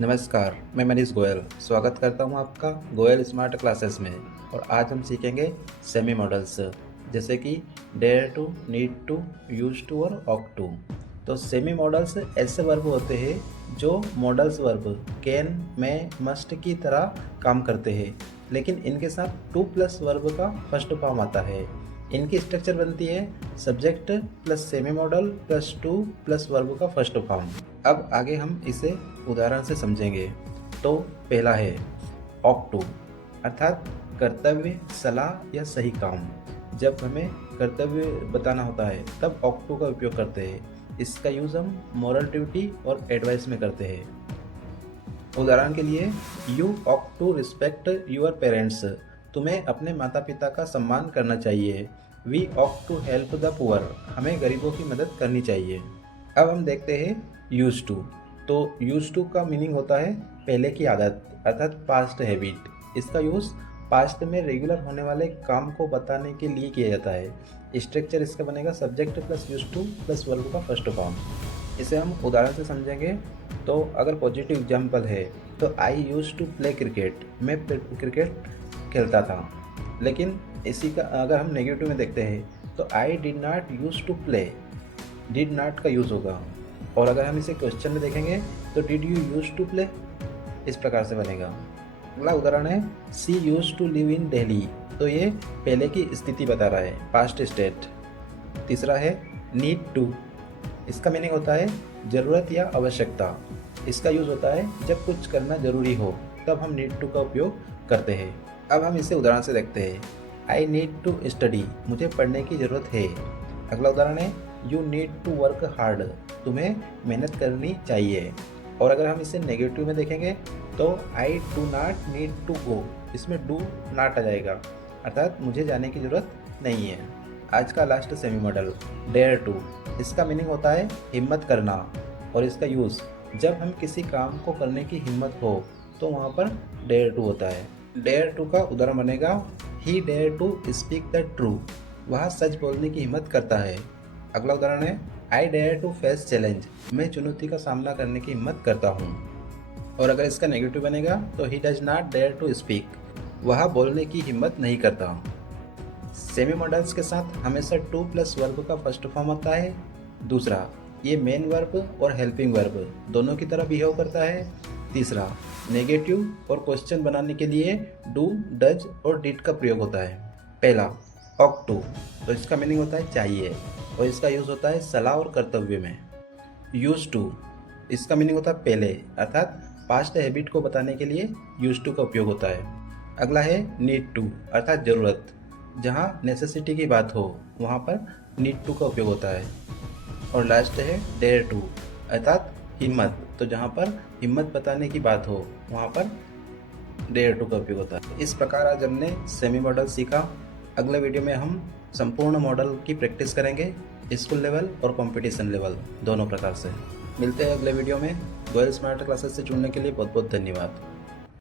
नमस्कार, मैं मनीष गोयल स्वागत करता हूं आपका गोयल स्मार्ट क्लासेस में। और आज हम सीखेंगे सेमी मॉडल्स जैसे कि dare to, need to, use to और ऑक टू। तो सेमी मॉडल्स ऐसे वर्ब होते हैं जो मॉडल्स वर्ब कैन, में, मस्ट की तरह काम करते हैं, लेकिन इनके साथ टू प्लस वर्ब का फर्स्ट फॉर्म आता है। इनकी स्ट्रक्चर बनती है subject plus semi model plus two plus verb का फर्स्ट फॉर्म। अब आगे हम इसे उदाहरण से समझेंगे। तो पहला है ऑक टू, अर्थात कर्तव्य, सलाह या सही काम। जब हमें कर्तव्य बताना होता है तब ऑक टू का उपयोग करते हैं। इसका यूज़ हम मॉरल ड्यूटी और एडवाइस में करते हैं। उदाहरण के लिए, यू ऑक टू रिस्पेक्ट यूर पेरेंट्स, तुम्हें अपने माता पिता का सम्मान करना चाहिए। वी ऑक टू हेल्प द पुअर, हमें गरीबों की मदद करनी चाहिए। अब हम देखते हैं यूज टू। तो यूज टू का मीनिंग होता है पहले की आदत, अर्थात पास्ट हैबिट। इसका यूज़ पास्ट में रेगुलर होने वाले काम को बताने के लिए किया जाता है। स्ट्रक्चर इसका बनेगा subject plus use two plus verb का फर्स्ट फॉर्म। इसे हम उदाहरण से समझेंगे। तो अगर पॉजिटिव एग्जाम्पल है तो आई यूज टू प्ले क्रिकेट, मैं क्रिकेट खेलता था। लेकिन इसी का अगर हम नेगेटिव में देखते हैं तो I did not use to play, did not का यूज़ होगा। और अगर हम इसे क्वेश्चन में देखेंगे तो did you use to play, इस प्रकार से बनेगा। अगला उदाहरण है she use to live in Delhi, तो ये पहले की स्थिति बता रहा है, पास्ट स्टेट। तीसरा है नीड टू, इसका मीनिंग होता है ज़रूरत या आवश्यकता। इसका यूज़ होता है जब कुछ करना ज़रूरी हो, तब हम नीड टू का उपयोग करते हैं। अब हम इसे उदाहरण से देखते हैं। आई नीड टू स्टडी, मुझे पढ़ने की ज़रूरत है। अगला उदाहरण है you need to work hard, तुम्हें मेहनत करनी चाहिए। और अगर हम इसे नेगेटिव में देखेंगे तो I do not need to go, इसमें डू नॉट आ जाएगा, अर्थात मुझे जाने की ज़रूरत नहीं है। आज का last semi model dare to, इसका मीनिंग होता है हिम्मत करना। और इसका यूज़ जब हम किसी काम को करने की हिम्मत हो तो वहाँ पर डेयर टू होता है। डेयर टू का उदाहरण बनेगा he dare to speak the true, वह सच बोलने की हिम्मत करता है। अगला उदाहरण है I dare to face challenge, मैं चुनौती का सामना करने की हिम्मत करता हूँ। और अगर इसका नेगेटिव बनेगा तो he does not dare to speak, वह बोलने की हिम्मत नहीं करता। सेमी मॉडल्स के साथ हमेशा टू प्लस वर्ब का फर्स्ट फॉर्म आता है। दूसरा, ये मेन वर्ब और हेल्पिंग वर्ब दोनों की तरह बिहेव करता है। तीसरा, नेगेटिव और क्वेश्चन बनाने के लिए डू, डज और डिड का प्रयोग होता है। पहला ऑक टू, तो इसका मीनिंग होता है चाहिए, और इसका यूज़ होता है सलाह और कर्तव्य में। यूज टू, इसका मीनिंग होता है पहले, अर्थात पास्ट हैबिट को बताने के लिए यूज टू का उपयोग होता है। अगला है नीड टू, अर्थात ज़रूरत, जहाँ नेसेसिटी की बात हो वहाँ पर नीड टू का उपयोग होता है। और लास्ट है डेयर टू, अर्थात हिम्मत, तो जहाँ पर हिम्मत बताने की बात हो वहाँ पर डेयर टू का उपयोग होता है। इस प्रकार आज हमने सेमी मॉडल सीखा। अगले वीडियो में हम संपूर्ण मॉडल की प्रैक्टिस करेंगे, स्कूल लेवल और कंपटीशन लेवल दोनों प्रकार से। मिलते हैं अगले वीडियो में। गोयल स्मार्ट क्लासेस से जुड़ने के लिए बहुत बहुत धन्यवाद।